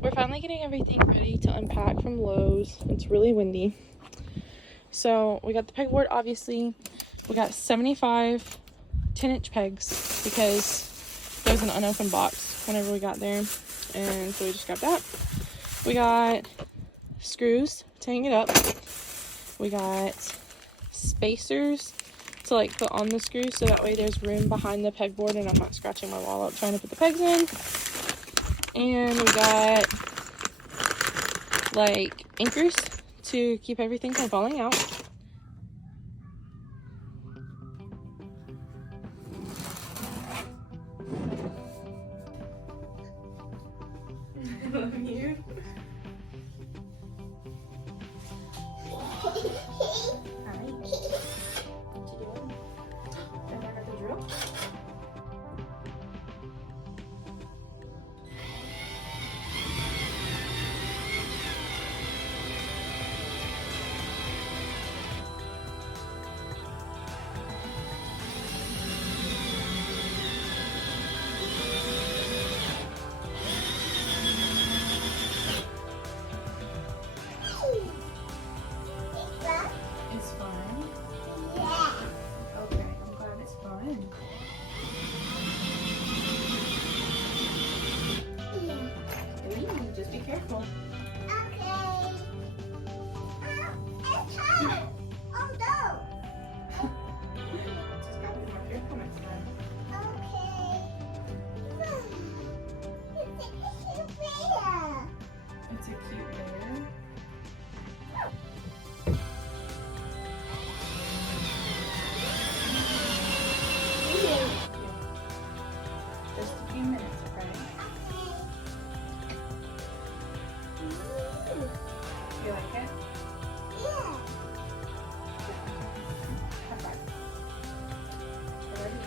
We're finally getting everything ready to unpack from Lowe's. It's really windy. So we got the pegboard, obviously. We got 75 10-inch pegs because there was an unopened box whenever we got there. And so we just grabbed that. We got screws to hang it up. We got spacers to like put on the screws so that way there's room behind the pegboard and I'm not scratching my wall up trying to put the pegs in. And we got like anchors to keep everything from falling out. Love you. Hi. What you doing? Don't I got the drill? It's fun. Yeah. Okay, I'm glad it's fun. Ooh, just be careful. Okay. It's hot. Oh no. Just gotta be more careful next time. Okay. It's a cute bear. Just a few minutes, okay? You like it? Yeah. High five. Ready?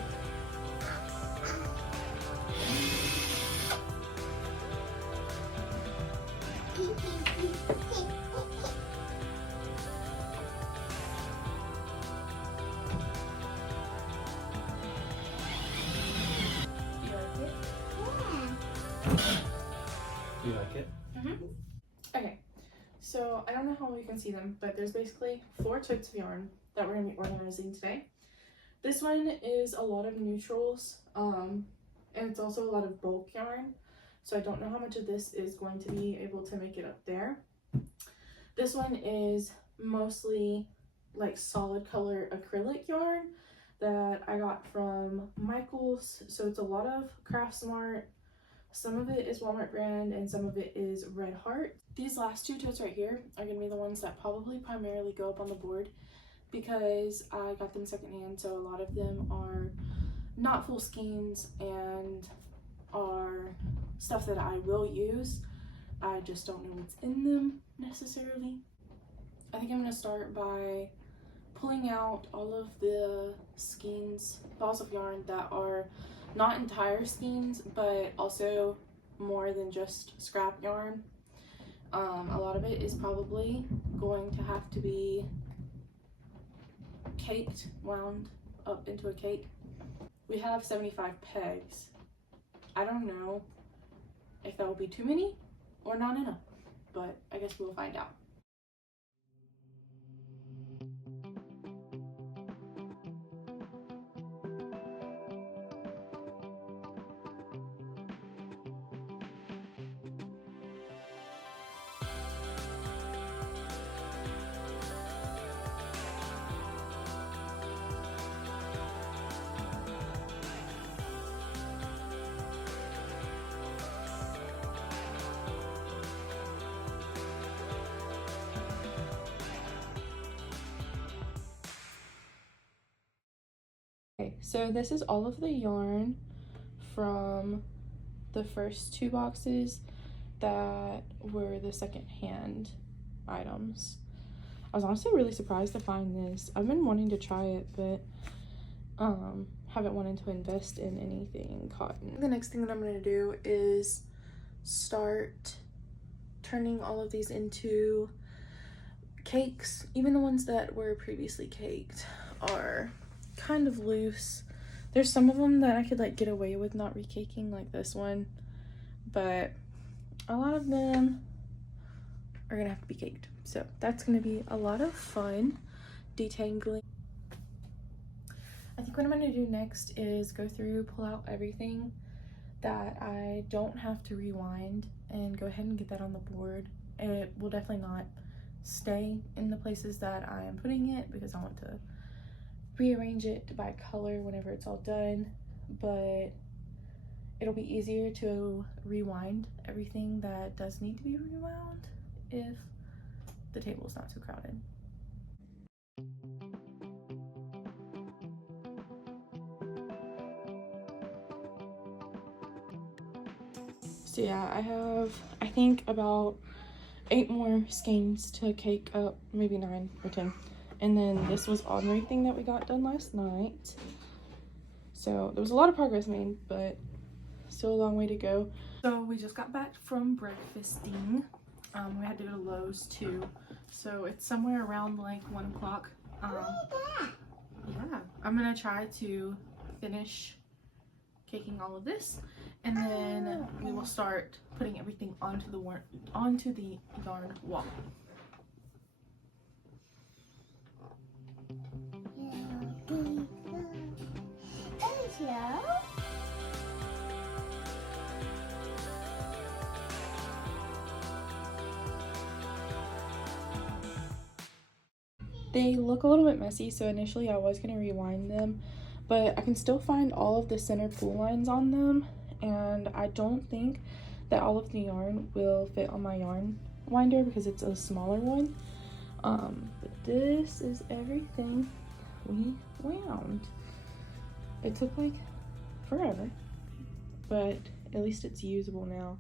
You like it? You like it? Okay, so I don't know how well you can see them, but there's basically 4 totes of yarn that we're going to be organizing today. This one is a lot of neutrals, and it's also a lot of bulk yarn, so I don't know how much of this is going to be able to make it up there. This one is mostly like solid color acrylic yarn that I got from Michael's, so it's a lot of Craft Smart. Some of it is Walmart brand and some of it is Red Heart. These last 2 totes right here are going to be the ones that probably primarily go up on the board because I got them secondhand, so a lot of them are not full skeins and are stuff that I will use. I just don't know what's in them necessarily. I think I'm going to start by pulling out all of the skeins, balls of yarn that are not entire skeins, but also more than just scrap yarn. A lot of it is probably going to have to be caked, wound up into a cake. We have 75 pegs. I don't know if that will be too many or not enough, but I guess we'll find out. Okay, so this is all of the yarn from the first 2 boxes that were the second-hand items. I was honestly really surprised to find this. I've been wanting to try it, but haven't wanted to invest in anything cotton. The next thing that I'm going to do is start turning all of these into cakes. Even the ones that were previously caked are kind of loose. There's some of them that I could like get away with not recaking, like this one, but a lot of them are gonna have to be caked. So that's gonna be a lot of fun detangling. I think what I'm gonna do next is go through, pull out everything that I don't have to rewind and go ahead and get that on the board. It will definitely not stay in the places that I am putting it because I want to rearrange it by color whenever it's all done, but it'll be easier to rewind everything that does need to be rewound if the table is not too crowded. So yeah, I think about 8 more skeins to cake up, maybe 9 or 10. And then this was ordinary thing that we got done last night. So there was a lot of progress made, but still a long way to go. So we just got back from breakfasting. We had to go to Lowe's too. So it's somewhere around like 1 o'clock. Yeah, I'm gonna try to finish caking all of this, and then we will start putting everything onto the yarn wall. They look a little bit messy, so initially I was going to rewind them, but I can still find all of the center pull lines on them, and I don't think that all of the yarn will fit on my yarn winder because it's a smaller one. But this is everything we wound. It took like forever, but at least it's usable now.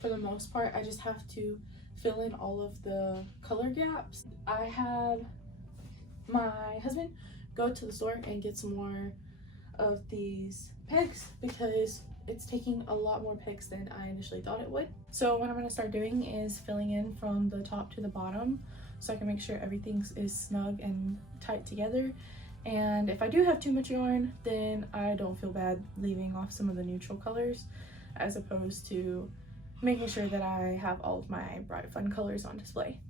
For the most part, I just have to fill in all of the color gaps. I had my husband go to the store and get some more of these pegs because it's taking a lot more pegs than I initially thought it would. So what I'm going to start doing is filling in from the top to the bottom so I can make sure everything is snug and tight together. And if I do have too much yarn, then I don't feel bad leaving off some of the neutral colors, as opposed to making sure that I have all of my bright fun colors on display.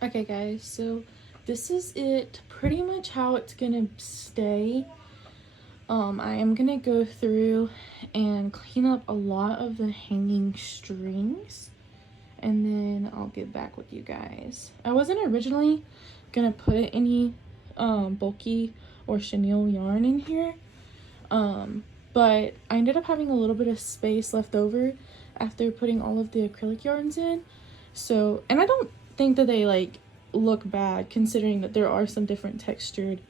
Okay guys, so this is it, pretty much how it's gonna stay. I am gonna go through and clean up a lot of the hanging strings, and then I'll get back with you guys. I wasn't originally gonna put any bulky or chenille yarn in here, but I ended up having a little bit of space left over after putting all of the acrylic yarns in. So, and I don't think that they like look bad considering that there are some different textured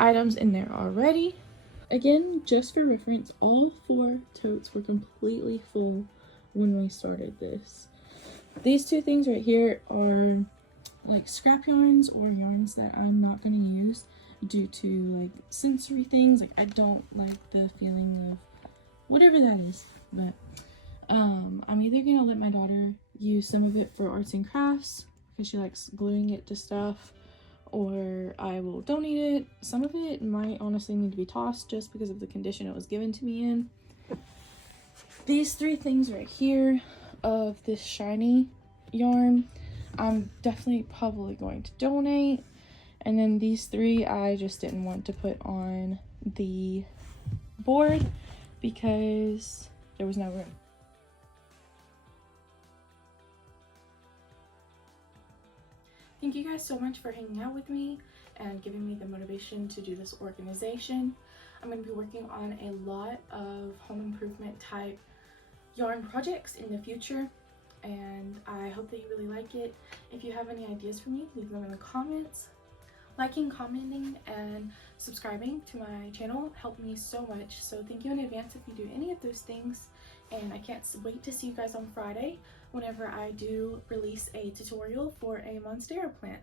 items in there already. Again, just for reference, all 4 totes were completely full when we started this. These 2 things right here are like scrap yarns or yarns that I'm not going to use due to like sensory things. Like I don't like the feeling of whatever that is, but I'm either gonna let my daughter use some of it for arts and crafts because she likes gluing it to stuff, or I will donate it. Some of it might honestly need to be tossed just because of the condition it was given to me in. These 3 things right here of this shiny yarn, I'm definitely probably going to donate. And then these 3 I just didn't want to put on the board because there was no room. Thank you guys so much for hanging out with me and giving me the motivation to do this organization. I'm going to be working on a lot of home improvement type yarn projects in the future, and I hope that you really like it. If you have any ideas for me, leave them in the comments. Liking, commenting, and subscribing to my channel help me so much, so thank you in advance if you do any of those things. And I can't wait to see you guys on Friday whenever I do release a tutorial for a monstera plant.